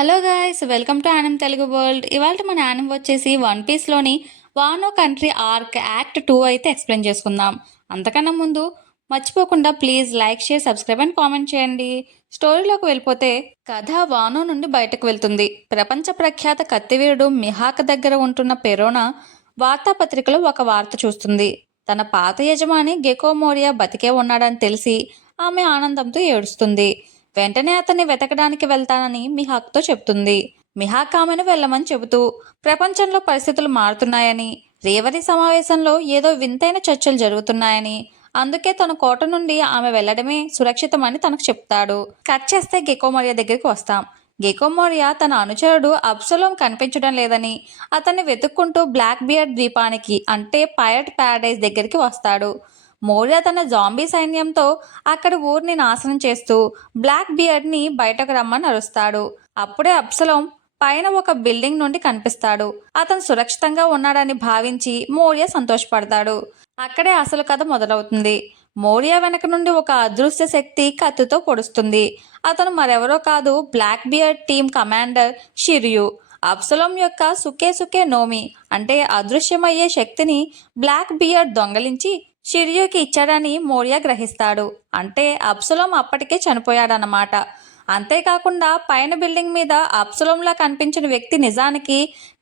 Hello guys, welcome to anime Telugu world. ఇవాళ మన anime వచ్చేసి వన్ పీస్లోని వానో కంట్రీ ఆర్క్ యాక్ట్ 2 అయితే ఎక్స్ప్లెయిన్ చేసుకుందాం. అంతకన్నా ముందు మర్చిపోకుండా please like, share, subscribe and comment చేయండి. స్టోరీలోకి వెళ్ళిపోతే కథ వానో నుండి బయటకు వెళ్తుంది. ప్రపంచ ప్రఖ్యాత కత్తివీరుడు మిహాక్ దగ్గర ఉంటున్న పెరోనా వార్తాపత్రికలో ఒక వార్త చూస్తుంది. తన పాత యజమాని గెకో మోరియా బతికే ఉన్నాడని తెలిసి ఆమె ఆనందంతో ఏడుస్తుంది. వెంటనే అతన్ని వెతకడానికి వెళ్తానని మిహాక్తో చెప్తుంది. మిహాక్ ఆమెను వెళ్ళమని చెబుతూ ప్రపంచంలో పరిస్థితులు మారుతున్నాయని, రేవరి సమావేశంలో ఏదో వింతైన చర్చలు జరుగుతున్నాయని, అందుకే తన కోట నుండి ఆమె వెళ్లడమే సురక్షితమని తనకు చెప్తాడు. కట్ చేస్తే గెకోమోరియా దగ్గరికి వస్తాం. గెకోమోరియా తన అనుచరుడు అబ్సలోం కనిపించడం లేదని అతన్ని వెతుక్కుంటూ బ్లాక్ బియర్డ్ ద్వీపానికి అంటే పైరట్ ప్యారడైజ్ దగ్గరికి వస్తాడు. మౌర్య తన జాంబీ సైన్యంతో అక్కడి ఊరిని నాశనం చేస్తూ బ్లాక్ బియర్డ్ని బయటకు రమ్మని అరుస్తాడు. అప్పుడే అబ్సలోం పైన ఒక బిల్డింగ్ నుండి కనిపిస్తాడు. అతను సురక్షితంగా ఉన్నాడని భావించి మౌర్య సంతోషపడతాడు. అక్కడే అసలు కథ మొదలవుతుంది. మౌర్య వెనక నుండి ఒక అదృశ్య శక్తి కత్తితో పొడుస్తుంది. అతను మరెవరో కాదు, బ్లాక్ బియర్డ్ టీమ్ కమాండర్ షిరియు. అబ్సలోం యొక్క సుకే సుకే నోమి అంటే అదృశ్యమయ్యే శక్తిని బ్లాక్ బియర్డ్ దొంగలించి షిర్యూకి ఇచ్చాడని మౌర్య గ్రహిస్తాడు. అంటే అబ్సలోం అప్పటికే చనిపోయాడన్నమాట. అంతేకాకుండా పైన బిల్డింగ్ మీద అబ్సలోంలా కనిపించిన వ్యక్తి నిజానికి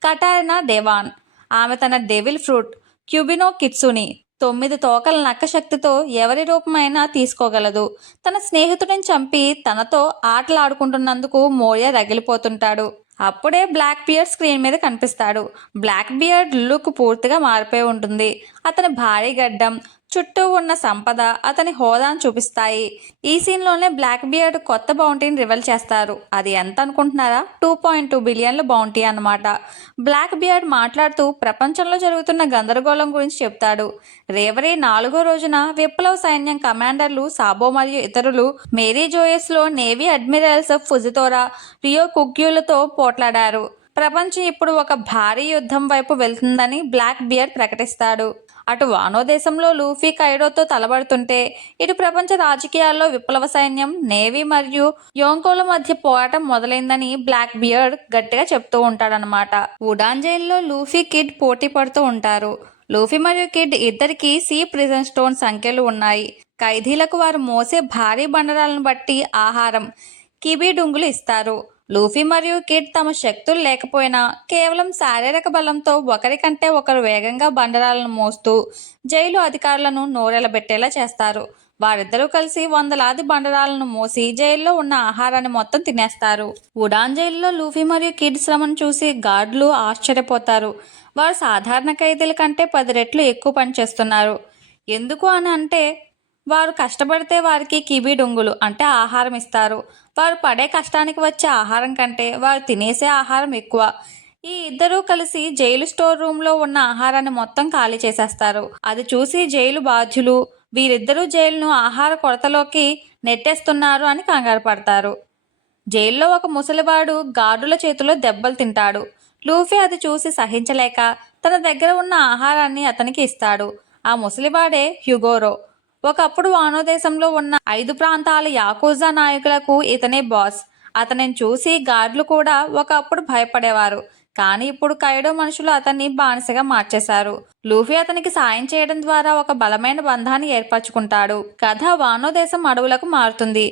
కటారినా డెవాన్. ఆమె తన డెవిల్ ఫ్రూట్ క్యూబినో కిట్సుని 9 తోకల నక్క శక్తితో ఎవరి రూపమైనా తీసుకోగలదు. తన స్నేహితుడిని చంపి తనతో ఆటలాడుకుంటున్నందుకు మౌర్య రగిలిపోతుంటాడు. అప్పుడే బ్లాక్ బియర్డ్ స్క్రీన్ మీద కనిపిస్తాడు. బ్లాక్ బియర్డ్ లుక్ పూర్తిగా మారిపోయి ఉంటుంది. అతని భారీ గడ్డం, చుట్టూ ఉన్న సంపద అతని హోదాను చూపిస్తాయి. ఈ సీన్లోనే బ్లాక్ బియర్డ్ కొత్త బౌంటీని రివీల్ చేస్తారు. అది ఎంత అనుకుంటున్నారా? 2.2 బిలియన్ల బౌంటీ అన్నమాట. బ్లాక్ బియర్డ్ మాట్లాడుతూ ప్రపంచంలో జరుగుతున్న గందరగోళం గురించి చెప్తాడు. రేవరీ 4వ రోజున విప్లవ సైన్యం కమాండర్లు సాబో మరియు ఇతరులు మేరీ జోయస్లో నేవీ అడ్మిరల్స్ ఫుజితోరా, రియో కుగ్యూలతో పోట్లాడారు. ప్రపంచం ఇప్పుడు ఒక భారీ యుద్ధం వైపు వెళ్తుందని బ్లాక్ బియర్డ్ ప్రకటిస్తాడు. అటు వానో దేశంలో లూఫీ కైడోతో తలబడుతుంటే, ఇటు ప్రపంచ రాజకీయాల్లో విప్లవ సైన్యం, నేవీ మరియు యోంకోల మధ్య పోరాటం మొదలైందని బ్లాక్ బియర్డ్ గట్టిగా చెప్తూ ఉంటాడనమాట. ఉడాన్ జైల్లో లూఫీ, కిడ్ పోటీ పడుతూ ఉంటారు. లూఫీ మరియు కిడ్ ఇద్దరికి సీ ప్రిజన్ స్టోన్ సంఖ్యలు ఉన్నాయి. ఖైదీలకు వారు మోసే భారీ బండరాలను బట్టి ఆహారం, కిబిడుంగులు ఇస్తారు. లూఫీ మరియు కిడ్ తమ శక్తులు లేకపోయినా కేవలం శారీరక బలంతో ఒకరికంటే ఒకరు వేగంగా బండరాలను మోస్తూ జైలు అధికారులను నోరెలబెట్టేలా చేస్తారు. వారిద్దరూ కలిసి వందలాది బండరాలను మోసి జైల్లో ఉన్న ఆహారాన్ని మొత్తం తినేస్తారు. ఉడాన్ జైల్లో లూఫీ మరియు కిడ్ శ్రమను చూసి గార్డులు ఆశ్చర్యపోతారు. వారు సాధారణ ఖైదీల కంటే 10 రెట్లు ఎక్కువ పని చేస్తున్నారు. ఎందుకు అని అంటే, వారు కష్టపడితే వారికి కిబిడుంగులు అంటే ఆహారం ఇస్తారు. వారు పడే కష్టానికి వచ్చే ఆహారం కంటే వారు తినేసే ఆహారం ఎక్కువ. ఈ ఇద్దరూ కలిసి జైలు స్టోర్ రూమ్లో ఉన్న ఆహారాన్ని మొత్తం ఖాళీ చేసేస్తారు. అది చూసి జైలు బాధ్యులు వీరిద్దరూ జైలును ఆహార కొరతలోకి నెట్టేస్తున్నారు అని కంగారు పడతారు. జైల్లో ఒక ముసలివాడు గార్డుల చేతిలో దెబ్బలు తింటాడు. లూఫీ అది చూసి సహించలేక తన దగ్గర ఉన్న ఆహారాన్ని అతనికి ఇస్తాడు. ఆ ముసలివాడే హ్యుగోరో. ఒకప్పుడు వానో దేశంలో ఉన్న 5 ప్రాంతాల యాకుజా నాయకులకు ఇతనే బాస్. అతనిని చూసి గార్డులు కూడా ఒకప్పుడు భయపడేవారు. కానీ ఇప్పుడు కైడో మనుషులు అతన్ని బానిసగా మార్చేశారు. లూఫీ అతనికి సాయం చేయడం ద్వారా ఒక బలమైన బంధాన్ని ఏర్పరచుకుంటాడు. కథ వానో దేశం అడవులకు మారుతుంది.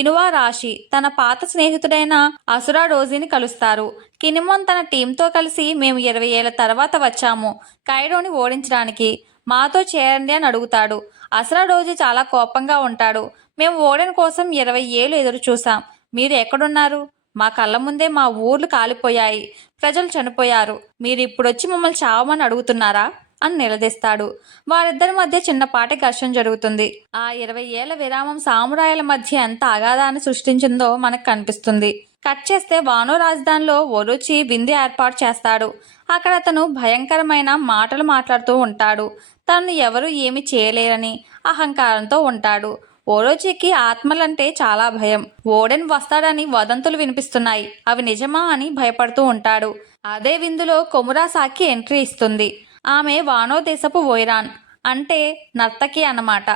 ఇనువా రాషి తన పాత స్నేహితుడైన అసురా డోజీని కలుస్తారు. కినిమోన్ తన టీంతో కలిసి మేము 20 ఏళ్ల తర్వాత వచ్చాము కైడోని ఓడించడానికి, మాతో చేరండి అని అడుగుతాడు. అసరా డోజీ చాలా కోపంగా ఉంటాడు. మేము ఓడిన కోసం 20 ఏళ్ళు ఎదురు చూసాం. మీరు ఎక్కడున్నారు? మా కళ్ళ ముందే మా ఊర్లు కాలిపోయాయి, ప్రజలు చనిపోయారు. మీరు ఇప్పుడొచ్చి మమ్మల్ని చావమని అడుగుతున్నారా అని నిలదీస్తాడు. వారిద్దరి మధ్య చిన్నపాటి ఘర్షణ జరుగుతుంది. ఆ 20 ఏళ్ల విరామం సామురాయిల మధ్య ఎంత అగాధాన్ని సృష్టించిందో మనకు కనిపిస్తుంది. కట్ చేస్తే వానో రాజధానిలో ఒరుచి విందు ఏర్పాటు చేస్తాడు. అక్కడ అతను భయంకరమైన మాటలు మాట్లాడుతూ ఉంటాడు. తనను ఎవరు ఏమి చేయలేరని అహంకారంతో ఉంటాడు. ఓరోచికి ఆత్మలంటే చాలా భయం. ఓడెన్ వస్తాడని వదంతులు వినిపిస్తున్నాయి, అవి నిజమా అని భయపడుతూ ఉంటాడు. అదే విందులో కొమురాసాకి ఎంట్రీ ఇస్తుంది. ఆమె వానో దేశపు ఓయిరాన్ అంటే నర్తకి అన్నమాట.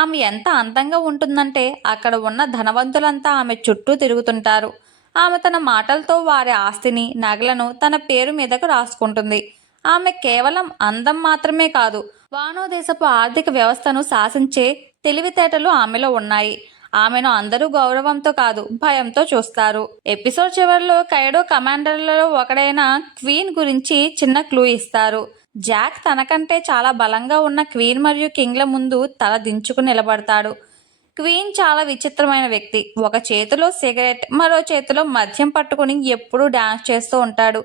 ఆమె ఎంత అందంగా ఉంటుందంటే అక్కడ ఉన్న ధనవంతులంతా ఆమె చుట్టూ తిరుగుతుంటారు. ఆమె తన మాటలతో వారి ఆస్తిని, నగలను తన పేరు మీదకు రాసుకుంటుంది. ఆమె కేవలం అందం మాత్రమే కాదు, వానో దేశపు ఆర్థిక వ్యవస్థను శాసించే తెలివితేటలు ఆమెలో ఉన్నాయి. ఆమెను అందరూ గౌరవంతో కాదు, భయంతో చూస్తారు. ఎపిసోడ్ చివరిలో కైడో కమాండర్లలో ఒకడైన క్వీన్ గురించి చిన్న క్లూ ఇస్తారు. జాక్ తనకంటే చాలా బలంగా ఉన్న క్వీన్ మరియు కింగ్ల ముందు తల దించుకుని నిలబడతాడు. క్వీన్ చాలా విచిత్రమైన వ్యక్తి. ఒక చేతిలో సిగరెట్, మరో చేతిలో మద్యం పట్టుకుని ఎప్పుడూ డాన్స్ చేస్తూ ఉంటాడు.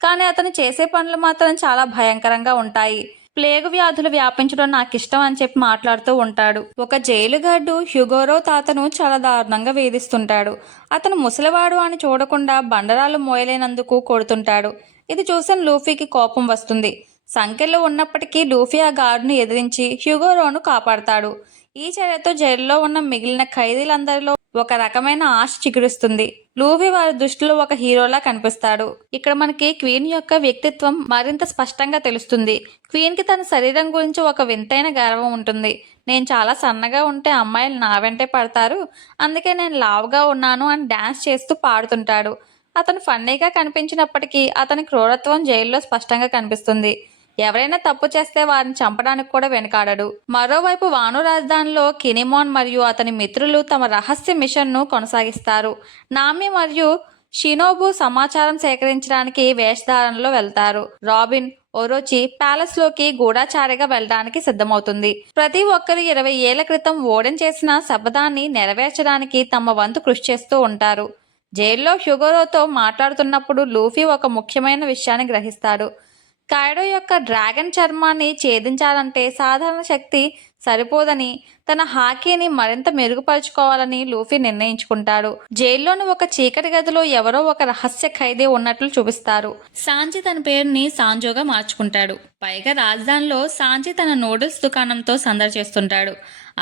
కానీ అతను చేసే పనులు మాత్రం చాలా భయంకరంగా ఉంటాయి. ప్లేగు వ్యాధులు వ్యాపించడం నాకు ఇష్టం అని చెప్పి మాట్లాడుతూ ఉంటాడు. ఒక జైలు గార్డు హ్యూగోరో తాతను చాలా దారుణంగా వేధిస్తుంటాడు. అతను ముసలివాడు అని చూడకుండా బండరాలు మోయలేనందుకు కొడుతుంటాడు. ఇది చూసిన లూఫీకి కోపం వస్తుంది. సంకెళ్ళు ఉన్నప్పటికీ లూఫీ ఆ గార్డును ఎదిరించి హ్యూగోరోను కాపాడతాడు. ఈ చర్యతో జైల్లో ఉన్న మిగిలిన ఖైదీలందరిలో ఒక రకమైన ఆశ చిగురిస్తుంది. లూఫీ వారి దృష్టిలో ఒక హీరోలా కనిపిస్తాడు. ఇక్కడ మనకి క్వీన్ యొక్క వ్యక్తిత్వం మరింత స్పష్టంగా తెలుస్తుంది. క్వీన్కి తన శరీరం గురించి ఒక వింతైన గర్వం ఉంటుంది. నేను చాలా సన్నగా ఉంటే అమ్మాయిలు నా వెంటే పడతారు, అందుకే నేను లావుగా ఉన్నాను అని డాన్స్ చేస్తూ పాడుతుంటాడు. అతను ఫన్నీగా కనిపించినప్పటికీ అతని క్రూరత్వం జైల్లో స్పష్టంగా కనిపిస్తుంది. ఎవరైనా తప్పు చేస్తే వారిని చంపడానికి కూడా వెనుకాడడు. మరోవైపు వాను రాజధానిలో కినిమోన్ మరియు అతని మిత్రులు తమ రహస్య మిషన్ను కొనసాగిస్తారు. నామి మరియు షినోబు సమాచారం సేకరించడానికి వేషధారణలో వెళ్తారు. రాబిన్, ఒరోచి ప్యాలెస్ లోకి గూఢాచారిగా వెళ్ళడానికి సిద్ధమవుతుంది. ప్రతి ఒక్కరు 20 ఏళ్ల క్రితం ఓడెన్ చేసిన శపథాన్ని నెరవేర్చడానికి తమ వంతు కృషి చేస్తూ ఉంటారు. జైల్లో హ్యూగోరోతో మాట్లాడుతున్నప్పుడు లూఫీ ఒక ముఖ్యమైన విషయాన్ని గ్రహిస్తాడు. కైడో యొక్క డ్రాగన్ చర్మాన్ని ఛేదించాలంటే సాధారణ శక్తి సరిపోదని, తన హాకీని మరింత మెరుగుపరుచుకోవాలని లూఫీ నిర్ణయించుకుంటాడు. జైల్లోని ఒక చీకటి గదిలో ఎవరో ఒక రహస్య ఖైదీ ఉన్నట్లు చూపిస్తారు. సాంజీ తన పేరుని సాంజోగా మార్చుకుంటాడు. పైగా రాజధానిలో సాంజీ తన నూడిల్స్ దుకాణంతో సందడి చేస్తుంటాడు.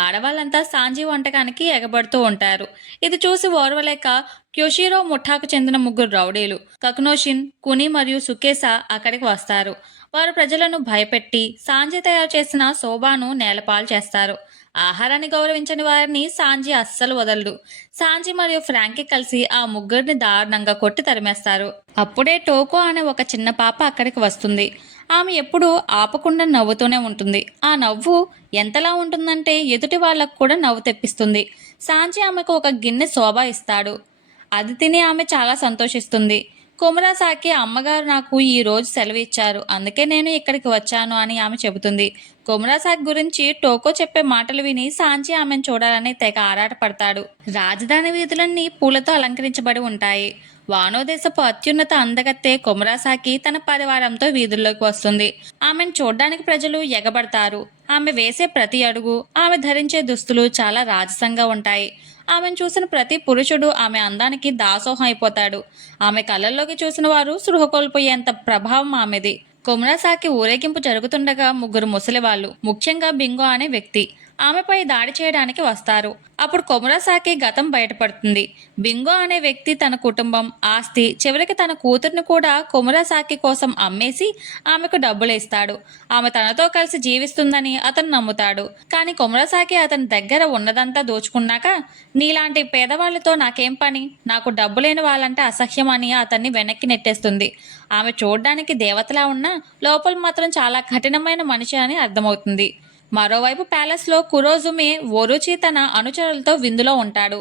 ఆడవాళ్ళంతా సాంజీ వంటకానికి ఎగబడుతూ ఉంటారు. ఇది చూసి ఓర్వలేక క్యోషిరో ముఠాకు చెందిన 3 రౌడీలు కకునోషిన్, కుని మరియు సుకేసా అక్కడికి వస్తారు. వారు ప్రజలను భయపెట్టి సాంజీ తయారు చేసిన సోబాను నేలపాలు చేస్తారు. ఆహారాన్ని గౌరవించని వారిని సాంజీ అస్సలు వదలడు. సాంజీ మరియు ఫ్రాంకీ కలిసి ఆ 3 దారుణంగా కొట్టి తరిమేస్తారు. అప్పుడే టోకో అనే ఒక చిన్న పాప అక్కడికి వస్తుంది. ఆమె ఎప్పుడూ ఆపకుండా నవ్వుతూనే ఉంటుంది. ఆ నవ్వు ఎంతలా ఉంటుందంటే ఎదుటి వాళ్లకు కూడా నవ్వు తెప్పిస్తుంది. సాంజీ ఆమెకు ఒక గిన్నె సోబా ఇస్తాడు. అది తిని ఆమె చాలా సంతోషిస్తుంది. కొమురాసాకి అమ్మగారు నాకు ఈ రోజు సెలవు ఇచ్చారు, అందుకే నేను ఇక్కడికి వచ్చాను అని ఆమె చెబుతుంది. కొమురాసాకి గురించి టోకో చెప్పే మాటలు విని సాంజీ ఆమెను చూడాలని తెగ ఆరాటపడతాడు. రాజధాని వీధులన్నీ పూలతో అలంకరించబడి ఉంటాయి. వానోదేశపు అత్యున్నత అందగత్తె కొమురాసాకి తన పరివారంతో వీధుల్లోకి వస్తుంది. ఆమెను చూడ్డానికి ప్రజలు ఎగబడతారు. ఆమె వేసే ప్రతి అడుగు, ఆమె ధరించే దుస్తులు చాలా రాజసంగా ఉంటాయి. ఆమెను చూసిన ప్రతి పురుషుడు ఆమె అందానికి దాసోహం అయిపోతాడు. ఆమె కళ్ళల్లోకి చూసిన వారు సృహ కోల్పోయేంత ప్రభావం ఆమెది. కొమురాసాకి ఊరేగింపు జరుగుతుండగా 3 ముసలివాళ్లు, ముఖ్యంగా బింగో అనే వ్యక్తి, ఆమెపై దాడి చేయడానికి వస్తారు. అప్పుడు కొమురాసాకి గతం బయటపడుతుంది. బింగో అనే వ్యక్తి తన కుటుంబం, ఆస్తి, చివరికి తన కూతుర్ని కూడా కొమురాసాకి కోసం అమ్మేసి ఆమెకు డబ్బులేస్తాడు. ఆమె తనతో కలిసి జీవిస్తుందని అతను నమ్ముతాడు. కానీ కొమురాసాకి అతని దగ్గర ఉన్నదంతా దోచుకున్నాక, నీలాంటి పేదవాళ్లతో నాకేం పని, నాకు డబ్బు లేని వాళ్ళంటే అసహ్యం అని అతన్ని వెనక్కి నెట్టేస్తుంది. ఆమె చూడ్డానికి దేవతలా ఉన్నా లోపల మాత్రం చాలా కఠినమైన మనిషి అని అర్థమవుతుంది. మరోవైపు ప్యాలెస్లో కురోజుమే ఒరోచి తన అనుచరులతో విందులో ఉంటాడు.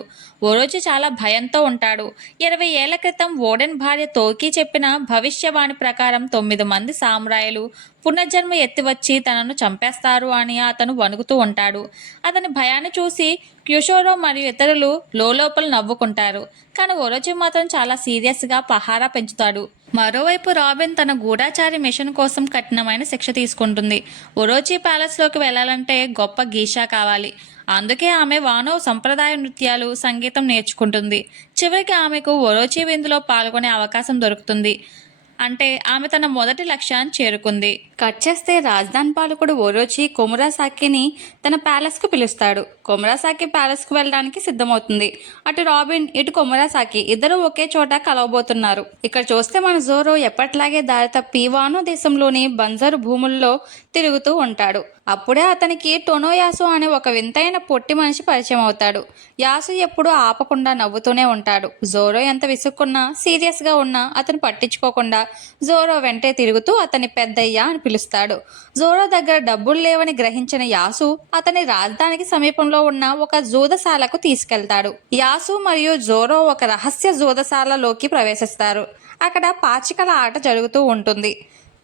ఒరోచి చాలా భయంతో ఉంటాడు. 20 ఏళ్ల క్రితం ఓడెన్ భార్య తోకి చెప్పిన భవిష్యవాణి ప్రకారం 9 మంది సామురాయిలు పునర్జన్మ ఎత్తివచ్చి తనను చంపేస్తారు అని అతను వణుకుతూ ఉంటాడు. అతని భయాన్ని చూసి క్యూషోరో మరియు ఇతరులు లోపల నవ్వుకుంటారు. కానీ ఒరోచి మాత్రం చాలా సీరియస్గా పహారా పెంచుతాడు. మరోవైపు రాబిన్ తన గూఢాచారి మిషన్ కోసం కఠినమైన శిక్ష తీసుకుంటుంది. ఒరోచి ప్యాలెస్లోకి వెళ్లాలంటే గొప్ప గీషా కావాలి. అందుకే ఆమె వానో సంప్రదాయ నృత్యాలు, సంగీతం నేర్చుకుంటుంది. చివరికి ఆమెకు ఒరోచి విందులో పాల్గొనే అవకాశం దొరుకుతుంది. అంటే ఆమె తన మొదటి లక్ష్యాన్ని చేరుకుంది. కట్ చేస్తే రాజధాని పాలకుడు ఓరోచి కొమురాసాకిని తన ప్యాలెస్కు పిలుస్తాడు. కొమురాసాకి ప్యాలెస్కు వెళ్ళడానికి సిద్ధమవుతుంది. అటు రాబిన్ ఇటు కొమురాసాకి ఇద్దరు ఒకే చోట కలవబోతున్నారు. ఇక్కడ చూస్తే మన జోరో ఎప్పట్లాగే దారి తప్పి వానో దేశంలోని బంజరు భూముల్లో తిరుగుతూ ఉంటాడు. అప్పుడే అతనికి టొనో యాసు అనే ఒక వింతైన పొట్టి మనిషి పరిచయం అవుతాడు. యాసు ఎప్పుడూ ఆపకుండా నవ్వుతూనే ఉంటాడు. జోరో ఎంత విసుక్కున్నా సీరియస్గా ఉన్నా అతను పట్టించుకోకుండా జోరో వెంటే తిరుగుతూ అతని పెద్దయ్య అని పిలుస్తాడు. జోరో దగ్గర డబ్బులు లేవని గ్రహించిన యాసు అతని రాజధానికి సమీపంలో ఉన్న ఒక జూదశాలకు తీసుకెళ్తాడు. యాసు మరియు జోరో ఒక రహస్య జూదశాలలోకి ప్రవేశిస్తారు. అక్కడ పాచికల ఆట జరుగుతూ ఉంటుంది.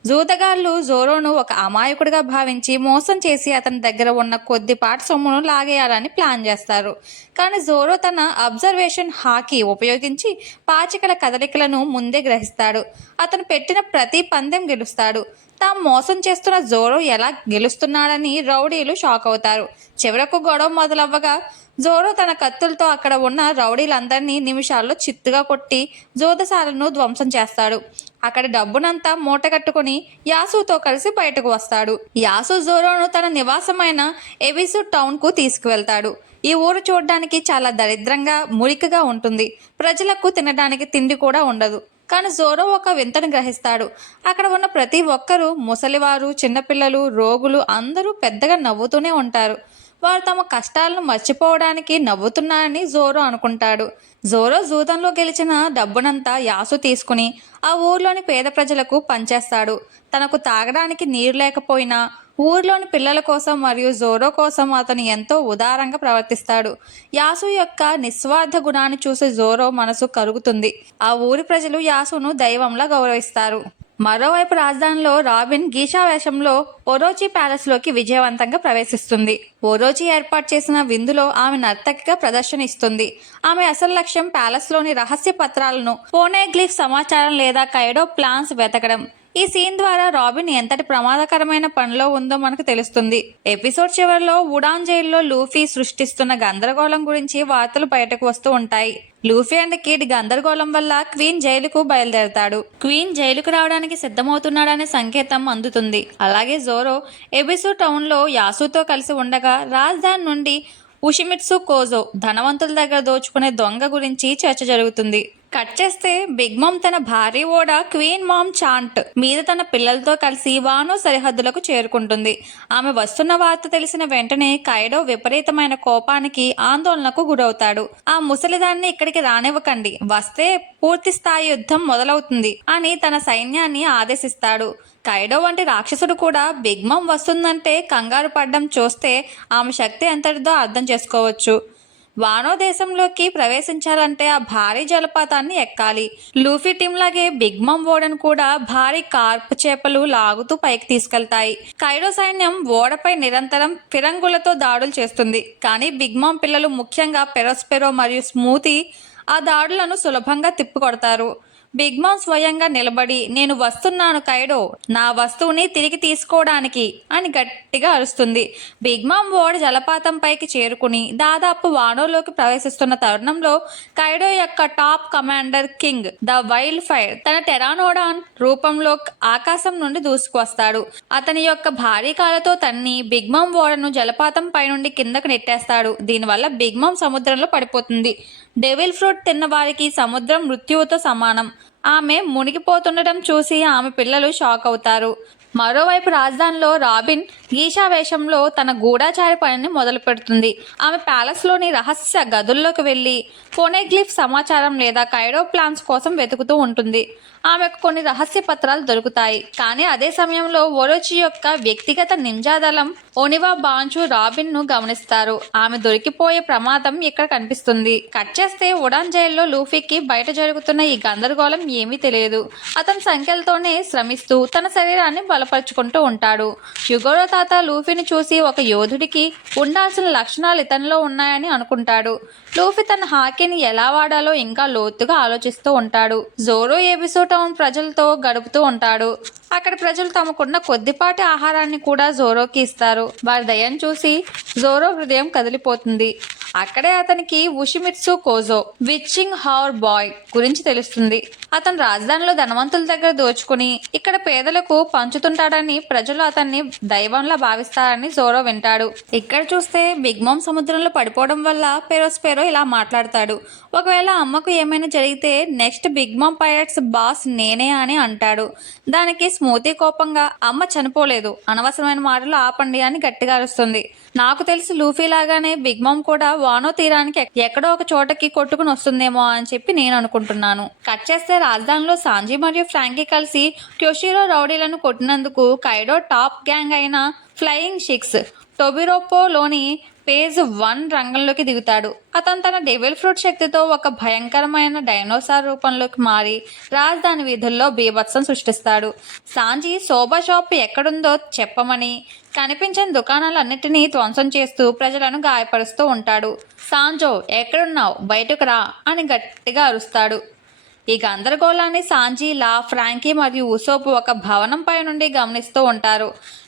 జూదగాళ్ళు జోరోను ఒక అమాయకుడిగా భావించి మోసం చేసి అతని దగ్గర ఉన్న కొద్దిపాటి సొమ్మును లాగేయాలని ప్లాన్ చేస్తారు. కానీ జోరో తన అబ్జర్వేషన్ హాకీ ఉపయోగించి పాచికల కదలికలను ముందే గ్రహిస్తాడు. అతను పెట్టిన ప్రతి పందెం గెలుస్తాడు. తాము మోసం చేస్తున్న జోరో ఎలా గెలుస్తున్నాడని రౌడీలు షాక్ అవుతారు. చివరకు గొడవ మొదలవ్వగా జోరో తన కత్తులతో అక్కడ ఉన్న రౌడీలందరినీ నిమిషాల్లో చిత్తుగా కొట్టి జూదశాలను ధ్వంసం చేస్తాడు. అక్కడ డబ్బునంతా మూటగట్టుకుని యాసుతో కలిసి బయటకు వస్తాడు. యాసు జోరోను తన నివాసమైన ఎబిసు టౌన్కు తీసుకువెళ్తాడు. ఈ ఊరు చూడడానికి చాలా దరిద్రంగా మురికిగా ఉంటుంది. ప్రజలకు తినడానికి తిండి కూడా ఉండదు. కానీ జోరో ఒక వింతను గ్రహిస్తాడు. అక్కడ ఉన్న ప్రతి ఒక్కరూ ముసలివారు, చిన్నపిల్లలు, రోగులు అందరూ పెద్దగా నవ్వుతూనే ఉంటారు. వారు తమ కష్టాలను మర్చిపోవడానికి నవ్వుతున్నారని జోరో అనుకుంటాడు. జోరో జూదంలో గెలిచిన డబ్బునంతా యాసు తీసుకుని ఆ ఊర్లోని పేద ప్రజలకు పంచేస్తాడు. తనకు తాగడానికి నీరు లేకపోయినా ఊర్లోని పిల్లల కోసం మరియు జోరో కోసం అతను ఎంతో ఉదారంగా ప్రవర్తిస్తాడు. యాసు యొక్క నిస్వార్థ గుణాన్ని చూసి జోరో మనసు కరుగుతుంది. ఆ ఊరి ప్రజలు యాసును దైవంలా గౌరవిస్తారు. మరోవైపు రాజధానిలో రాబిన్ గీషా వేషంలో ఓరోచి ప్యాలెస్లోకి విజయవంతంగా ప్రవేశిస్తుంది. ఓరోచి ఏర్పాటు చేసిన విందులో ఆమె నర్తకిగా ప్రదర్శన ఇస్తుంది. ఆమె అసలు లక్ష్యం ప్యాలెస్లోని రహస్య పత్రాలను, పోనేగ్లిఫ్ సమాచారం లేదా కైడో ప్లాన్స్ వెతకడం. ఈ సీన్ ద్వారా రాబిన్ ఎంతటి ప్రమాదకరమైన పనిలో ఉందో మనకు తెలుస్తుంది. ఎపిసోడ్ చివరిలో వుడాన్ జైల్లో లూఫీ సృష్టిస్తున్న గందరగోళం గురించి వార్తలు బయటకు వస్తూ ఉంటాయి. లూఫీ అండ్ కిడ్ గందరగోళం వల్ల క్వీన్ జైలుకు బయలుదేరతాడు. క్వీన్ జైలుకు రావడానికి సిద్ధమవుతున్నాడనే సంకేతం అందుతుంది. అలాగే జోరో ఎబిసు టౌన్లో యాసుతో కలిసి ఉండగా రాజధాని నుండి ఉషిమిట్సు కోజో ధనవంతుల దగ్గర దోచుకునే దొంగ గురించి చర్చ జరుగుతుంది. కట్ చేస్తే బిగ్ మామ్ తన భారీ ఓడ క్వీన్ మామ్ చాంట్ మీద తన పిల్లలతో కలిసి వానో సరిహద్దులకు చేరుకుంటుంది. ఆమె వస్తున్న వార్త తెలిసిన వెంటనే కైడో విపరీతమైన కోపానికి, ఆందోళనకు గురవుతాడు. ఆ ముసలిదాన్ని ఇక్కడికి రానివ్వకండి, వస్తే పూర్తి స్థాయి యుద్ధం మొదలవుతుంది అని తన సైన్యాన్ని ఆదేశిస్తాడు. కైడో వంటి రాక్షసుడు కూడా బిగ్ మామ్ వస్తుందంటే కంగారు పడ్డం చూస్తే ఆమె శక్తి ఎంతటిదో అర్థం చేసుకోవచ్చు. వానో దేశంలోకి ప్రవేశించాలంటే ఆ భారీ జలపాతాన్ని ఎక్కాలి. లూఫీ టీం లాగే బిగ్ మామ్ ఓడను కూడా భారీ కార్ప్ చేపలు లాగుతూ పైకి తీసుకెళ్తాయి. కైడో సైన్యం ఓడపై నిరంతరం ఫిరంగులతో దాడులు చేస్తుంది. కానీ బిగ్ మామ్ పిల్లలు, ముఖ్యంగా పెరోస్పెరో మరియు స్మూతీ, ఆ దాడులను సులభంగా తిప్పికొడతారు. బిగ్ మామ్ స్వయంగా నిలబడి, నేను వస్తున్నాను కైడో, నా వస్తువుని తిరిగి తీసుకోవడానికి అని గట్టిగా అరుస్తుంది. బిగ్ మామ్ ఓడ జలపాతం పైకి చేరుకుని దాదాపు వానోలోకి ప్రవేశిస్తున్న తరుణంలో కైడో యొక్క top commander king the wild fire తన టెరానోడాన్ రూపంలో ఆకాశం నుండి దూసుకువస్తాడు. అతని యొక్క భారీ కాలతో తన్ని బిగ్ మామ్ ఓడను జలపాతం పై నుండి కిందకు నెట్టేస్తాడు. దీనివల్ల బిగ్ మామ్ సముద్రంలో పడిపోతుంది. డెవిల్ ఫ్రూట్ తిన్న వారికి సముద్రం మృత్యువుతో సమానం. ఆమె మునిగిపోతుండటం చూసి ఆమె పిల్లలు షాక్ అవుతారు. మరోవైపు రాజధానిలో రాబిన్ గీషా వేషంలో తన గూఢాచారి పనిని మొదలు పెడుతుంది. ఆమె ప్యాలెస్లోని రహస్య గదుల్లోకి వెళ్ళి పోనేగ్లిఫ్ సమాచారం లేదా కైడో ప్లాన్స్ కోసం వెతుకుతూ ఉంటుంది. ఆమెకు కొన్ని రహస్య పత్రాలు దొరుకుతాయి. కానీ అదే సమయంలో ఓరోచి యొక్క వ్యక్తిగత నింజా దళం ఓనివా బాంచు రాబిన్ ను గమనిస్తారు. ఆమె దొరికిపోయే ప్రమాదం ఇక్కడ కనిపిస్తుంది. కట్ చేస్తే వుడాన్ జైల్లో లూఫీకి బయట జరుగుతున్న ఈ గందరగోళం ఏమీ తెలియదు. అతను సంఖ్యలతోనే శ్రమిస్తూ తన శరీరాన్ని బలపరుచుకుంటూ ఉంటాడు. షుగోరో తాత లూఫీని చూసి ఒక యోధుడికి ఉండాల్సిన లక్షణాలు ఇతనిలో ఉన్నాయని అనుకుంటాడు. లూఫీ తన హాకీని ఎలా వాడాలో ఇంకా లోతుగా ఆలోచిస్తూ ఉంటాడు. జోరో ఎబిసు టౌన్ ప్రజలతో గడుపుతూ ఉంటాడు. అక్కడ ప్రజలు తమకున్న కొద్దిపాటి ఆహారాన్ని కూడా జోరోకి ఇస్తారు. వారి దయను చూసి జోరో హృదయం కదిలిపోతుంది. అక్కడే అతనికి ఉషిమిట్సు కోజో విచ్చింగ్ హౌర్ బాయ్ గురించి తెలుస్తుంది. అతను రాజధానిలో ధనవంతుల దగ్గర దోచుకుని ఇక్కడ పేదలకు పంచుతుంటాడని, ప్రజలు అతన్ని దైవంలా భావిస్తారని జోరో వింటాడు. ఇక్కడ చూస్తే బిగ్ మామ్ సముద్రంలో పడిపోవడం వల్ల పెరోస్పెరో ఇలా మాట్లాడతాడు. ఒకవేళ అమ్మకు ఏమైనా జరిగితే next Big Mom Pirates boss నేనే అని అంటాడు. దానికి స్మూతీ కోపంగా అమ్మ చనిపోలేదు, అనవసరమైన మాటలు ఆపండి అని గట్టిగా అరుస్తుంది. నాకు తెలిసి లూఫీ లాగానే బిగ్ మామ్ కూడా వానో తీరానికి ఎక్కడో ఒక చోటకి కొట్టుకుని వస్తుందేమో అని చెప్పి నేను అనుకుంటున్నాను. కట్ చేస్తే రాజధానిలో సాంజీ మరియు ఫ్రాంకీ కలిసి క్యోషిరో రౌడీలను కొట్టినందుకు కైడో టాప్ గ్యాంగ్ అయిన ఫ్లయింగ్ షిక్స్ టొబిరోపోలోని పేజ్ 1 రంగంలోకి దిగుతాడు. అతను తన డెవిల్ ఫ్రూట్ శక్తితో ఒక భయంకరమైన డైనోసార్ రూపంలోకి మారి రాజధాని వీధుల్లో బీభత్సం సృష్టిస్తాడు. సాంజీ సోబా షాప్ ఎక్కడుందో చెప్పమని కనిపించని దుకాణాలన్నిటినీ ధ్వంసం చేస్తూ ప్రజలను గాయపరుస్తూ ఉంటాడు. సాంజో ఎక్కడున్నావు, బయటకు రా అని గట్టిగా అరుస్తాడు. ఈ గందరగోళాన్ని సాంజీ, లా, ఫ్రాంకీ మరియు ఉసోపు ఒక భవనం పై నుండి గమనిస్తూ ఉంటారు.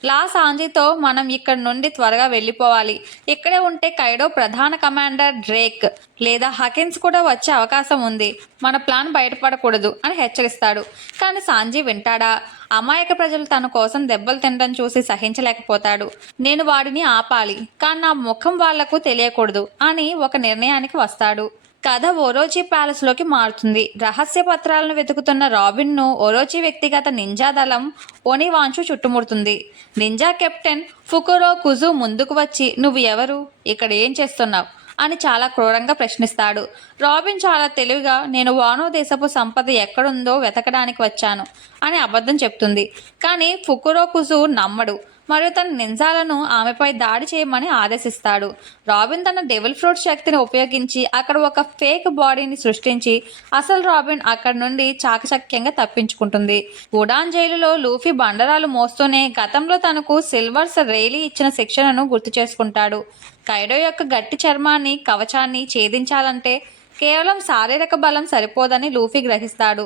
లా సాంజీతో మనం ఇక్కడి నుండి త్వరగా వెళ్ళిపోవాలి, ఇక్కడే ఉంటే కైడో ప్రధాన కమాండర్ డ్రేక్ లేదా హకిన్స్ కూడా వచ్చే అవకాశం ఉంది, మన ప్లాన్ బయటపడకూడదు అని హెచ్చరిస్తాడు. కానీ సాంజీ వింటాడా? అమాయక ప్రజలు తన కోసం దెబ్బలు తినడం చూసి సహించలేకపోతాడు. నేను వాడిని ఆపాలి, కానీ నా ముఖం వాళ్లకు తెలియకూడదు అని ఒక నిర్ణయానికి వస్తాడు. కథ ఒరోచి ప్యాలెస్ లోకి మారుతుంది. రహస్య పత్రాలను వెతుకుతున్న రాబిన్ ను ఒరోచి వ్యక్తిగత నింజా దళం ఒనివాంచు చుట్టుముడుతుంది. నింజా కెప్టెన్ ఫుకురో కుజు ముందుకు వచ్చి, నువ్వు ఎవరు, ఇక్కడ ఏం చేస్తున్నావు అని చాలా క్రూరంగా ప్రశ్నిస్తాడు. రాబిన్ చాలా తెలివిగా, నేను వానో దేశపు సంపద ఎక్కడుందో వెతకడానికి వచ్చాను అని అబద్ధం చెప్తుంది. కానీ ఫుకురో కుజు నమ్మడు మరియు తన నింజాలను ఆమెపై దాడి చేయమని ఆదేశిస్తాడు. రాబిన్ తన డెవిల్ ఫ్రూట్ శక్తిని ఉపయోగించి అక్కడ ఒక ఫేక్ బాడీని సృష్టించి అసలు రాబిన్ అక్కడి నుండి చాకచక్యంగా తప్పించుకుంటుంది. ఉడాన్ జైలులో లూఫీ బండరాలు మోస్తూనే గతంలో తనకు సిల్వర్స్ రైలీ ఇచ్చిన శిక్షణను గుర్తు చేసుకుంటాడు. కైడో యొక్క గట్టి చర్మాన్ని, కవచాన్ని ఛేదించాలంటే కేవలం శారీరక బలం సరిపోదని లూఫీ గ్రహిస్తాడు.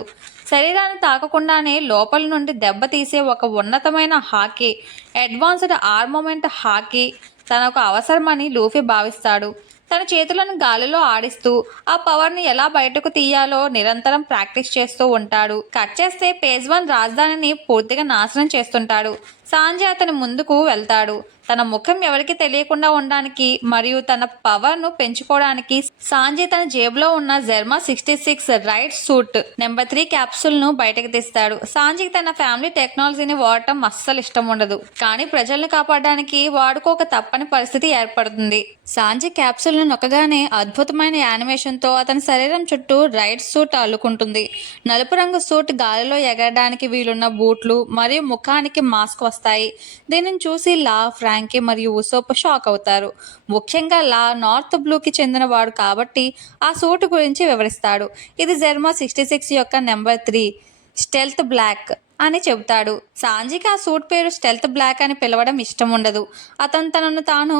శరీరాన్ని తాకకుండానే లోపల నుండి దెబ్బతీసే ఒక ఉన్నతమైన హాకీ, అడ్వాన్స్డ్ ఆర్మమెంట్ హాకీ తనకు అవసరమని లూఫీ భావిస్తాడు. తన చేతులను గాలిలో ఆడిస్తూ ఆ పవర్ని ఎలా బయటకు తీయాలో నిరంతరం ప్రాక్టీస్ చేస్తూ ఉంటాడు. కట్ చేస్తే పేజ్ 1 రాజధానిని పూర్తిగా నాశనం చేస్తుంటాడు. సాంజీ అతని ముందుకు వెళ్తాడు. తన ముఖం ఎవరికి తెలియకుండా ఉండడానికి మరియు తన పవర్ను పెంచుకోవడానికి సాంజీ తన జేబులో ఉన్న జెర్మా 66 రైట్ సూట్ నెంబర్ 3 క్యాప్సూల్ను బయటకు తీస్తాడు. సాంజీకి తన ఫ్యామిలీ టెక్నాలజీని వాడటం అస్సలు ఇష్టం ఉండదు, కానీ ప్రజల్ని కాపాడడానికి వాడుకోక తప్పని పరిస్థితి ఏర్పడుతుంది. సాంజీ క్యాప్సూల్ను నొక్కగానే అద్భుతమైన యానిమేషన్తో అతని శరీరం చుట్టూ రైట్ సూట్ అల్లుకుంటుంది. నలుపు రంగు సూట్ గాలిలో ఎగరడానికి వీలున్న బూట్లు మరియు ముఖానికి మాస్క్ వస్తాయి. దీనిని చూసి లా, ఫ్రాంకీ మరియు ఉసోప్ షాక్ అవుతారు. ముఖ్యంగా లా నార్త్ బ్లూకి చెందినవాడు కాబట్టి ఆ సూట్ గురించి వివరిస్తాడు. ఇది జెర్మా 66 యొక్క నెంబర్ 3 స్టెల్త్ బ్లాక్ అని చెబుతాడు. సాంజీకి ఆ సూట్ పేరు స్టెల్త్ బ్లాక్ అని పిలవడం ఇష్టం ఉండదు. అతను తనను తాను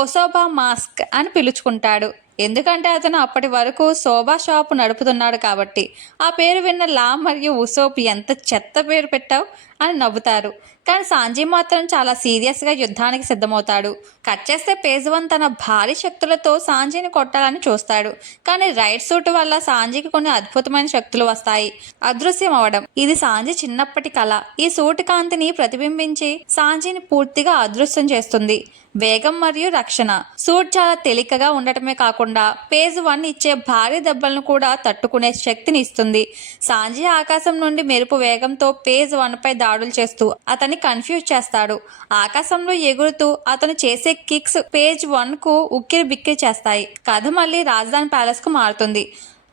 ఒసోబా మాస్క్ అని పిలుచుకుంటాడు, ఎందుకంటే అతను అప్పటి వరకు సోబా షాపు నడుపుతున్నాడు కాబట్టి. ఆ పేరు విన్న లా మరియు ఉసోప్ ఎంత చెత్త పేరు పెట్టావు అని నవ్వుతారు. కానీ సాంజీ మాత్రం చాలా సీరియస్గా యుద్ధానికి సిద్ధమవుతాడు. కట్ చేస్తే పేజ్ 1 తన భారీ శక్తులతో సాంజీని కొట్టాలని చూస్తాడు. కానీ రైట్ సూట్ వల్ల సాంజీకి కొన్ని అద్భుతమైన శక్తులు వస్తాయి. అదృశ్యం అవడం ఇది సాంజీ చిన్నప్పటి కళ. ఈ సూట్ కాంతిని ప్రతిబింబించి సాంజీని పూర్తిగా అదృశ్యం చేస్తుంది. వేగం మరియు రక్షణ. సూట్ చాలా తేలికగా ఉండటమే కాకుండా పేజ్ 1 ఇచ్చే భారీ దెబ్బలను కూడా తట్టుకునే శక్తిని ఇస్తుంది. సాంజీ ఆకాశం నుండి మెరుపు వేగంతో పేజ్ 1 పై దాడులు చేస్తూ అతన్ని కన్ఫ్యూజ్ చేస్తాడు. ఆకాశంలో ఎగురుతూ అతను చేసే కిక్స్ పేజ్ 1 కు ఉక్కిరి బిక్కిరి చేస్తాయి. కథ మళ్ళీ రాజధాని ప్యాలెస్ కు మారుతుంది.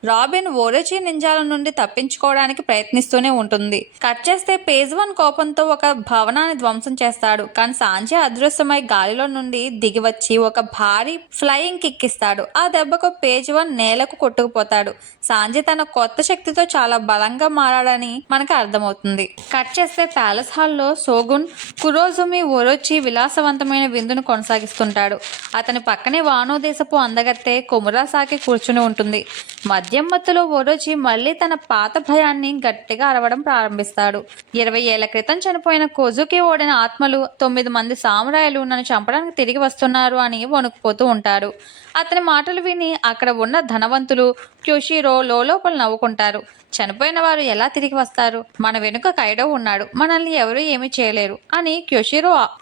రాబిన్ ఒరోచి నింజాల నుండి తప్పించుకోవడానికి ప్రయత్నిస్తూనే ఉంటుంది. కట్ చేస్తే పేజ్ 1 కోపంతో ఒక భవనాన్ని ధ్వంసం చేస్తాడు. కానీ సాంజీ అదృశ్యమై గాలిలో నుండి దిగివచ్చి ఒక భారీ ఫ్లయింగ్ కిక్ ఇస్తాడు. ఆ దెబ్బకు పేజ్ 1 నేలకు కొట్టుకుపోతాడు. సాంజీ తన కొత్త శక్తితో చాలా బలంగా మారాడని మనకు అర్థమవుతుంది. కట్ చేస్తే ప్యాలెస్ హాల్లో సోగున్ కురోజుమి ఒరోచి విలాసవంతమైన విందును కొనసాగిస్తుంటాడు. అతని పక్కనే వానో దేశపు అందగత్తె కొమురాసాకి కూర్చుని ఉంటుంది. మధ్య మద్యం మత్తులో ఓరోచి మళ్ళీ తన పాత భయాన్ని గట్టిగా అరవడం ప్రారంభిస్తాడు. 20 ఏళ్ల క్రితం చనిపోయిన కొజుకి ఓడిన ఆత్మలు 9 మంది సామురాయిలు నన్ను చంపడానికి తిరిగి వస్తున్నారు అని వణుకుపోతూ ఉంటాడు. అతని మాటలు విని అక్కడ ఉన్న ధనవంతులు క్యోషిరో లోపల నవ్వుకుంటారు. చనిపోయిన వారు ఎలా తిరిగి వస్తారు? మన వెనుక కైడో ఉన్నాడు, మనల్ని ఎవరూ ఏమీ చేయలేరు అని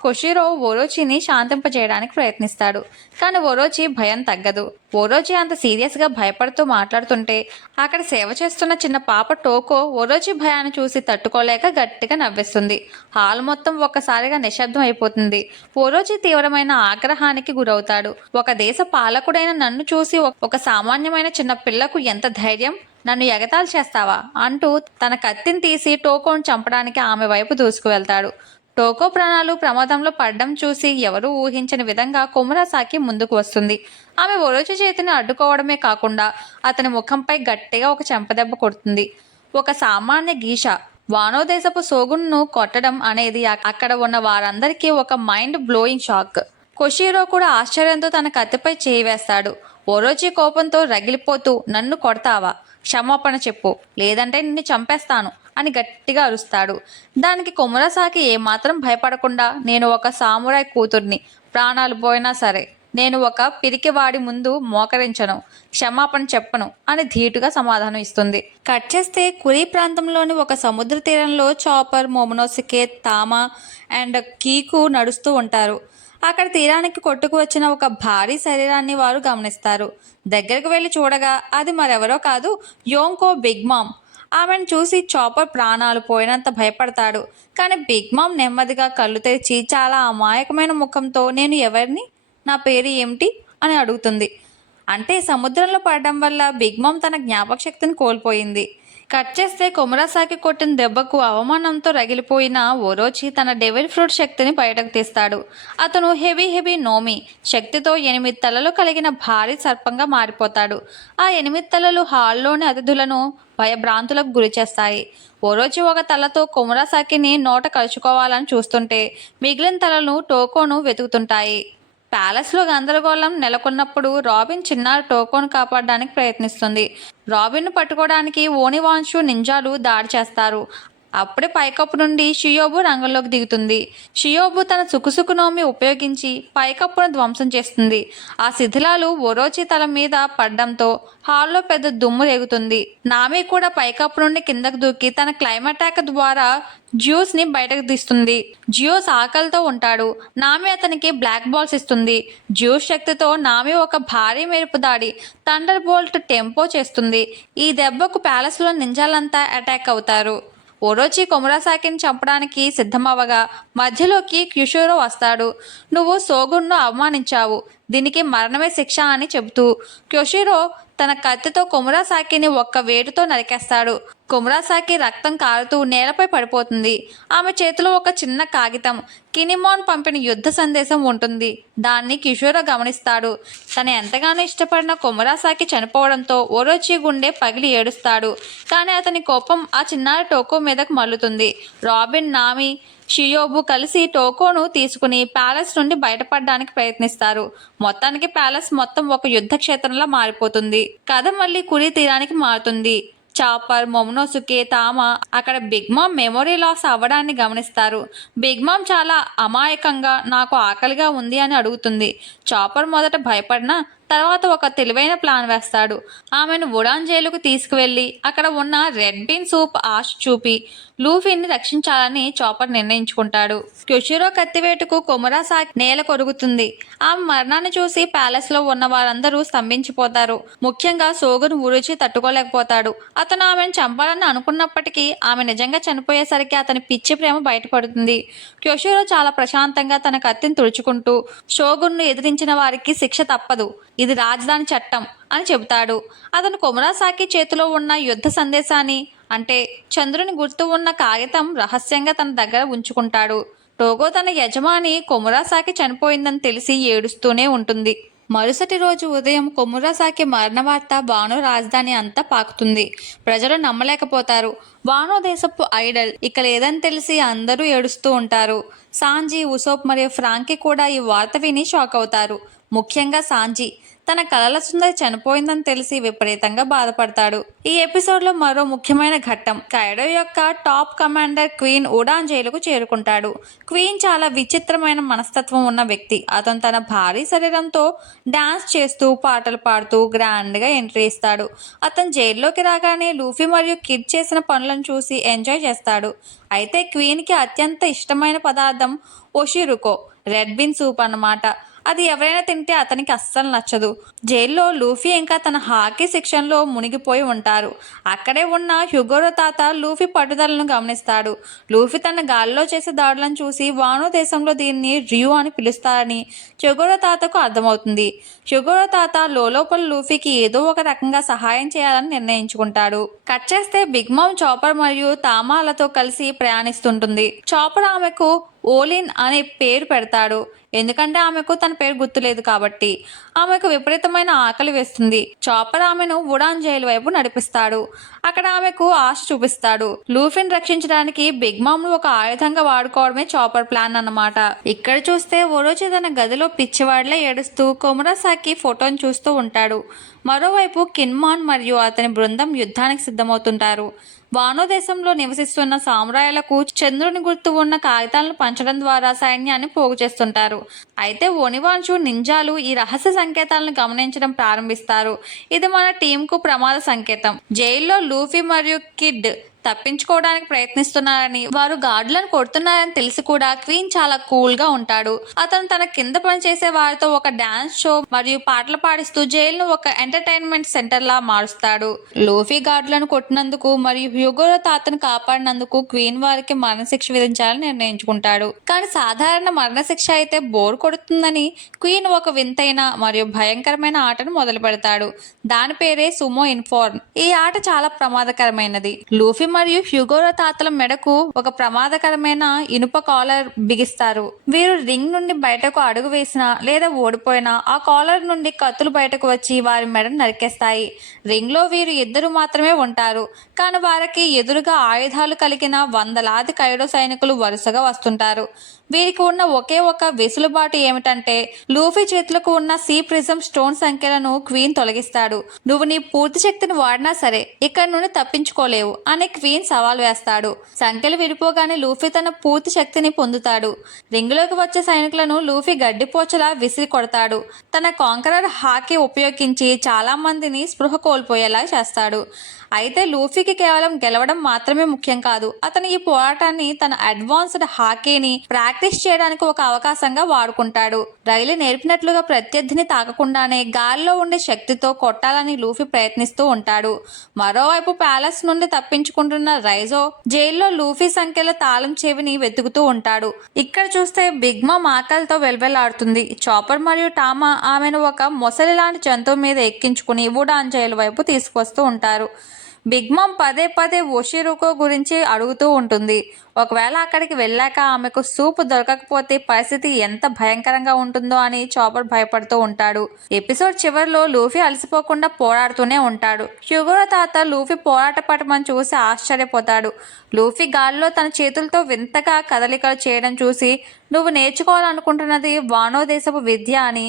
కొషిరో ఓరోచిని శాంతింపజేయడానికి ప్రయత్నిస్తాడు. కానీ ఓరోచి భయం తగ్గదు. ఓరోచి అంత సీరియస్ గా భయపడుతూ మాట్లాడుతుంటే అక్కడ సేవ చేస్తున్న చిన్న పాప టోకో ఓరోచి భయాన్ని చూసి తట్టుకోలేక గట్టిగా నవ్వేస్తుంది. హాల్ మొత్తం ఒక్కసారిగా నిశ్శబ్దం అయిపోతుంది. ఓరోచి తీవ్రమైన ఆగ్రహానికి గురవుతాడు. ఒక దేశ పాలకుడైన నన్ను చూసి ఒక సామాన్యమైన చిన్న పిల్లకు ఎంత ధైర్యం, నన్ను ఎగతాళి చేస్తావా అంటూ తన కత్తిని తీసి టోకోను చంపడానికి ఆమె వైపు దూసుకువెళ్తాడు. టోకో ప్రాణాలు ప్రమాదంలో పడ్డం చూసి ఎవరూ ఊహించని విధంగా కొమురాసాకి ముందుకు వస్తుంది. ఆమె ఓరోచి చేతిని అడ్డుకోవడమే కాకుండా అతని ముఖంపై గట్టిగా ఒక చెంపదెబ్బ కొడుతుంది. ఒక సామాన్య గీష వానో దేశపు సోగున్ను కొట్టడం అనేది అక్కడ ఉన్న వారందరికీ ఒక మైండ్ బ్లోయింగ్ షాక్. కొషిరో కూడా ఆశ్చర్యంతో తన కత్తిపై చేయి వేస్తాడు. ఓరోచి కోపంతో రగిలిపోతూ, నన్ను కొడతావా? క్షమాపణ చెప్పు, లేదంటే నిన్ను చంపేస్తాను అని గట్టిగా అరుస్తాడు. దానికి కొమురాసాకి ఏమాత్రం భయపడకుండా, నేను ఒక సామురాయ్ కూతుర్ని, ప్రాణాలు పోయినా సరే నేను ఒక పిరికివాడి ముందు మోకరించను, క్షమాపణ చెప్పను అని ధీటుగా సమాధానం ఇస్తుంది. కట్ చేస్తే కురీ ప్రాంతంలోని ఒక సముద్ర తీరంలో చాపర్, మోమోనోసుకే, తామా అండ్ కీకు నడుస్తూ ఉంటారు. అక్కడ తీరానికి కొట్టుకు వచ్చిన ఒక భారీ శరీరాన్ని వారు గమనిస్తారు. దగ్గరకు వెళ్ళి చూడగా అది మరెవరో కాదు, యోంకో బిగ్ మామ్. ఆమెను చూసి చాపర్ ప్రాణాలు పోయినంత భయపడతాడు. కానీ బిగ్ మామ్ నెమ్మదిగా కళ్ళు తెరిచి చాలా అమాయకమైన ముఖంతో, నేను ఎవరిని, నా పేరు ఏమిటి అని అడుగుతుంది. అంటే సముద్రంలో పడడం వల్ల బిగ్ మామ్ తన జ్ఞాపక శక్తిని కోల్పోయింది. కట్ చేస్తే కొమురాసాకి కొట్టిన దెబ్బకు అవమానంతో రగిలిపోయిన ఓరోచి తన డెవిల్ ఫ్రూట్ శక్తిని బయటకు తీస్తాడు. అతను హెవీ నోమి శక్తితో 8 తలలు కలిగిన భారీ సర్పంగా మారిపోతాడు. ఆ 8 తలలు హాల్లోని అతిథులను భయభ్రాంతులకు గురి చేస్తాయి. ఓరోచి ఒక తలతో కొమురాసాకిని నోట కలుచుకోవాలని చూస్తుంటే మిగిలిన తలలు టోకోను వెతుకుతుంటాయి. ప్యాలెస్లో గందరగోళం నెలకొన్నప్పుడు రాబిన్ చిన్నారి టోకోను కాపాడడానికి ప్రయత్నిస్తుంది. రాబిన్ను పట్టుకోవడానికి ఓనివాన్షు నింజాలు దాడి చేస్తారు. అప్పుడే పైకప్పు నుండి షియోబు రంగంలోకి దిగుతుంది. షియోబు తన సుకుసుకునోమి ఉపయోగించి పైకప్పును ధ్వంసం చేస్తుంది. ఆ శిథిలాలు ఓరోచి తల మీద పడ్డంతో హాల్లో పెద్ద దుమ్ము రేగుతుంది. నామి కూడా పైకప్పు నుండి కిందకు దూకి తన క్లైమాటాక్ ద్వారా జ్యూస్ ని బయటకు తీస్తుంది. జియోస్ ఆకలితో ఉంటాడు. నామి అతనికి బ్లాక్ బాల్స్ ఇస్తుంది. జ్యూస్ శక్తితో నామి ఒక భారీ మెరుపు దాడి థండర్ బోల్ట్ టెంపో చేస్తుంది. ఈ దెబ్బకు ప్యాలెస్ లో నింజాలంతా అటాక్ అవుతారు. ఓరోచి కొమురాసాకిని చంపడానికి సిద్ధమవగా మధ్యలోకి క్యుషిరో వస్తాడు. నువ్వు సోగున్ను అవమానించావు, దీనికి మరణమే శిక్ష అని చెబుతూ క్యుషిరో తన కత్తితో కొమురాసాకిని ఒక్క వేటుతో నరికేస్తాడు. కొమురాసాకి రక్తం కారుతూ నేలపై పడిపోతుంది. ఆమె చేతిలో ఒక చిన్న కాగితం, కినిమోన్ పంపిన యుద్ధ సందేశం ఉంటుంది. దాన్ని కిషోరో గమనిస్తాడు. తను ఎంతగానో ఇష్టపడిన కొమురాసాకి చనిపోవడంతో ఓరోచి గుండె పగిలి ఏడుస్తాడు. కానీ అతని కోపం ఆ చిన్నారి టోకో మీదకు మల్లుతుంది. రాబిన్, నామి, షియోబు కలిసి టోకోను తీసుకుని ప్యాలెస్ నుండి బయటపడడానికి ప్రయత్నిస్తారు. మొత్తానికి ప్యాలెస్ మొత్తం ఒక యుద్ధ క్షేత్రంలా మారిపోతుంది. కథ మళ్ళీ కురీ తీరానికి మారుతుంది. చాపర్, మొమోనోసుకే, తామా అక్కడ బిగ్ మామ్ మెమొరీ లాస్ అవ్వడాన్ని గమనిస్తారు. బిగ్ మామ్ చాలా అమాయకంగా నాకు ఆకలిగా ఉంది అని అడుగుతుంది. చాపర్ మొదట భయపడినా తర్వాత ఒక తెలివైన ప్లాన్ వేస్తాడు. ఆమెను వుడాన్ జైలుకు తీసుకువెళ్ళి అక్కడ ఉన్న రెడ్ బీన్ సూప్ ఆశ చూపి లూఫీని రక్షించాలని చాపర్ నిర్ణయించుకుంటాడు. క్యుషిరో కత్తివేటుకు కొమురాసాకి నేల కొరుగుతుంది. ఆమె మరణాన్ని చూసి ప్యాలెస్ లో ఉన్న వారందరూ స్తంభించిపోతారు. ముఖ్యంగా సోగును ఉరుచి తట్టుకోలేకపోతాడు. అతను ఆమెను చంపాలని అనుకున్నప్పటికీ ఆమె నిజంగా చనిపోయేసరికి అతని పిచ్చి ప్రేమ బయటపడుతుంది. క్యుషిరో చాలా ప్రశాంతంగా తన కత్తిని తుడుచుకుంటూ, షోగున్ను ఎదిరించిన వారికి శిక్ష తప్పదు, ఇది రాజధాని చట్టం అని చెబుతాడు. అతను కొమురాసాకి చేతిలో ఉన్న యుద్ధ సందేశాన్ని, అంటే చంద్రుని గుర్తు ఉన్న కాగితం రహస్యంగా తన దగ్గర ఉంచుకుంటాడు. టోగో తన యజమాని కొమురాసాకి చనిపోయిందని తెలిసి ఏడుస్తూనే ఉంటుంది. మరుసటి రోజు ఉదయం కొమురాసాకి మరణ వార్త వానో రాజధాని అంతా పాకుతుంది. ప్రజలు నమ్మలేకపోతారు. వానో దేశపు ఐడల్ ఇక లేదని తెలిసి అందరూ ఏడుస్తూ ఉంటారు. సాంజీ, ఉసోప్ మరియు ఫ్రాంకీ కూడా ఈ వార్త విని షాక్ అవుతారు. ముఖ్యంగా సాంజీ. తన కలల సుందరి చనిపోయిందని తెలిసి విపరీతంగా బాధపడతాడు. ఈ ఎపిసోడ్లో మరో ముఖ్యమైన ఘట్టం, కైడో యొక్క టాప్ కమాండర్ క్వీన్ ఉడాన్ జైలుకు చేరుకుంటాడు. క్వీన్ చాలా విచిత్రమైన మనస్తత్వం ఉన్న వ్యక్తి. అతను తన భారీ శరీరంతో డాన్స్ చేస్తూ పాటలు పాడుతూ గ్రాండ్గా ఎంట్రీ ఇస్తాడు. అతను జైల్లోకి రాగానే లూఫీ మరియు కిడ్ చేసిన పనులను చూసి ఎంజాయ్ చేస్తాడు. అయితే క్వీన్కి అత్యంత ఇష్టమైన పదార్థం ఒషిరుకో, రెడ్ బీన్ సూప్ అన్నమాట. అది ఎవరైనా తింటే అతనికి అస్సలు నచ్చదు. జైల్లో లూఫీ ఇంకా తన హాకీ శిక్షణలో మునిగిపోయి ఉంటారు. అక్కడే ఉన్న హ్యూగోరో తాత లూఫీ పట్టుదలను గమనిస్తాడు. లూఫీ తన గాలిలో చేసే దాడులను చూసి వానో దేశంలో దీన్ని రియు అని పిలుస్తారని హ్యూగోరో తాతకు అర్థమవుతుంది. హ్యూగోరో తాత లోపల లూఫీకి ఏదో ఒక రకంగా సహాయం చేయాలని నిర్ణయించుకుంటాడు. కట్ చేస్తే బిగ్ మామ్ చాపర్ మరియు తామాలతో కలిసి ప్రయాణిస్తుంటుంది. చాపర్ ఆమెకు ఓలిన్ అనే పేరు పెడతాడు, ఎందుకంటే ఆమెకు తన పేరు గుర్తులేదు కాబట్టి. ఆమెకు విపరీతమైన ఆకలి వేస్తుంది. చాపర్ ఆమెను ఉడాన్ జైలు వైపు నడిపిస్తాడు. అక్కడ ఆమెకు ఆశ చూపిస్తాడు. లూఫీని రక్షించడానికి బిగ్ మామ్ ను ఒక ఆయుధంగా వాడుకోవడమే చాపర్ ప్లాన్ అన్నమాట. ఇక్కడ చూస్తే ఒరోచి తన గదిలో పిచ్చివాడిలా ఏడుస్తూ కొమురాసాకి ఫోటోను చూస్తూ ఉంటాడు. మరోవైపు కిన్మాన్ మరియు అతని బృందం యుద్ధానికి సిద్ధమవుతుంటారు. వానో దేశంలో నివసిస్తున్న సామురాయిలకు చంద్రుని గుర్తు ఉన్న కాగితాలను పంచడం ద్వారా సైన్యాన్ని పోగు చేస్తుంటారు. అయితే ఒనివాన్షు నింజాలు ఈ రహస్య సంకేతాలను గమనించడం ప్రారంభిస్తారు. ఇది మన టీంకు ప్రమాద సంకేతం. జైల్లో లూఫీ మరియు కిడ్ తప్పించుకోవడానికి ప్రయత్నిస్తున్నారని, వారు గార్డులను కొడుతున్నారని తెలిసి కూడా క్వీన్ చాలా కూల్ గా ఉంటాడు. అతను తన కింద పనిచేసే వారితో ఒక డాన్స్ షో మరియు పాటలు పాడిస్తూ జైలును ఒక ఎంటర్టైన్మెంట్ సెంటర్ లా మారుస్తాడు. లూఫీ గార్డులను కొట్టినందుకు మరియు హ్యూగోరో తాతను కాపాడినందుకు క్వీన్ వారికి మరణశిక్ష విధించాలని నిర్ణయించుకుంటాడు. కానీ సాధారణ మరణశిక్ష అయితే బోర్ కొడుతుందని క్వీన్ ఒక వింతైన మరియు భయంకరమైన ఆటను మొదలు పెడతాడు. దాని పేరే సుమో ఇన్ఫార్మ్. ఈ ఆట చాలా ప్రమాదకరమైనది. లూఫీ మరియు హ్యూగోరో తాతల మెడకు ఒక ప్రమాదకరమైన ఇనుప కాలర్ బిగిస్తారు. వీరు రింగ్ నుండి బయటకు అడుగు వేసినా లేదా ఓడిపోయినా ఆ కాలర్ నుండి కత్తులు బయటకు వచ్చి వారి మెడను నరికేస్తాయి. రింగ్ లో వీరు ఇద్దరు మాత్రమే ఉంటారు. కానీ వారికి ఎదురుగా ఆయుధాలు కలిగిన వందలాది కైడో సైనికులు వరుసగా వస్తుంటారు. వీరికి ఉన్న ఒకే ఒక వెసులుబాటు ఏమిటంటే లూఫీ చేతులకు ఉన్న సీ ప్రిజం స్టోన్ సంఖ్యలను క్వీన్ తొలగిస్తాడు. నువ్వు నీ పూర్తి శక్తిని వాడినా సరే ఇక్కడి నుండి తప్పించుకోలేవు అని క్వీన్ సవాల్ వేస్తాడు. సంఖ్యలు విడిపోగానే లూఫీ తన పూర్తి శక్తిని పొందుతాడు. రింగులోకి వచ్చే సైనికులను లూఫీ గడ్డిపోచలా విసిరి కొడతాడు. తన కాంకరర్ హాకీ ఉపయోగించి చాలా మందిని స్పృహ కోల్పోయేలా చేస్తాడు. అయితే లూఫీకి కేవలం గెలవడం మాత్రమే ముఖ్యం కాదు. అతను ఈ పోరాటాన్ని తన అడ్వాన్స్డ్ హాకీని ప్రాక్టీస్ చేయడానికి ఒక అవకాశంగా వాడుకుంటాడు. రైలు నేర్పినట్లుగా ప్రత్యర్థిని తాకకుండానే గాలిలో ఉండే శక్తితో కొట్టాలని లూఫీ ప్రయత్నిస్తూ ఉంటాడు. మరోవైపు ప్యాలెస్ నుండి తప్పించుకుంటున్న రైజో జైల్లో లూఫీ సంఖ్యలో తాళం చెవిని వెతుకుతూ ఉంటాడు. ఇక్కడ చూస్తే బిగ్ మామ్ ఆకలితో వెల్వెల్లాడుతుంది. చాపర్ మరియు టామా ఆమెను ఒక మొసలి లాంటి జంతువు మీద ఎక్కించుకుని ఉడాన్ జైలు వైపు తీసుకొస్తూ ఉంటారు. బిగ్ మామ్ పదే పదే ఒషిరుకో గురించి అడుగుతూ ఉంటుంది. ఒకవేళ అక్కడికి వెళ్ళాక ఆమెకు సూప్ దొరకకపోతే పరిస్థితి ఎంత భయంకరంగా ఉంటుందో అని చాపర్ భయపడుతూ ఉంటాడు. ఎపిసోడ్ చివరిలో లూఫీ అలసిపోకుండా పోరాడుతూనే ఉంటాడు. హ్యూగోరో తాత లూఫీ పోరాట పటమని చూసి ఆశ్చర్యపోతాడు. లూఫీ గాలిలో తన చేతులతో వింతగా కదలికలు చేయడం చూసి, నువ్వు నేర్చుకోవాలనుకుంటున్నది వానో దేశపు విద్య అని,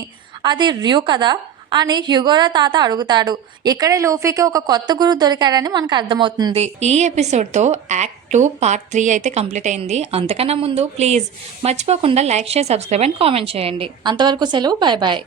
అది రియు కదా అని హ్యూగోరో తాత అడుగుతాడు. ఇక్కడే లూఫీకి ఒక కొత్త గురువు దొరికాడని మనకు అర్థమవుతుంది. ఈ ఎపిసోడ్తో యాక్ట్ 2 పార్ట్ 3 అయితే కంప్లీట్ అయింది. అంతకన్నా ముందు ప్లీజ్ మర్చిపోకుండా like, share, subscribe and comment చేయండి. అంతవరకు సెలవు. Bye bye.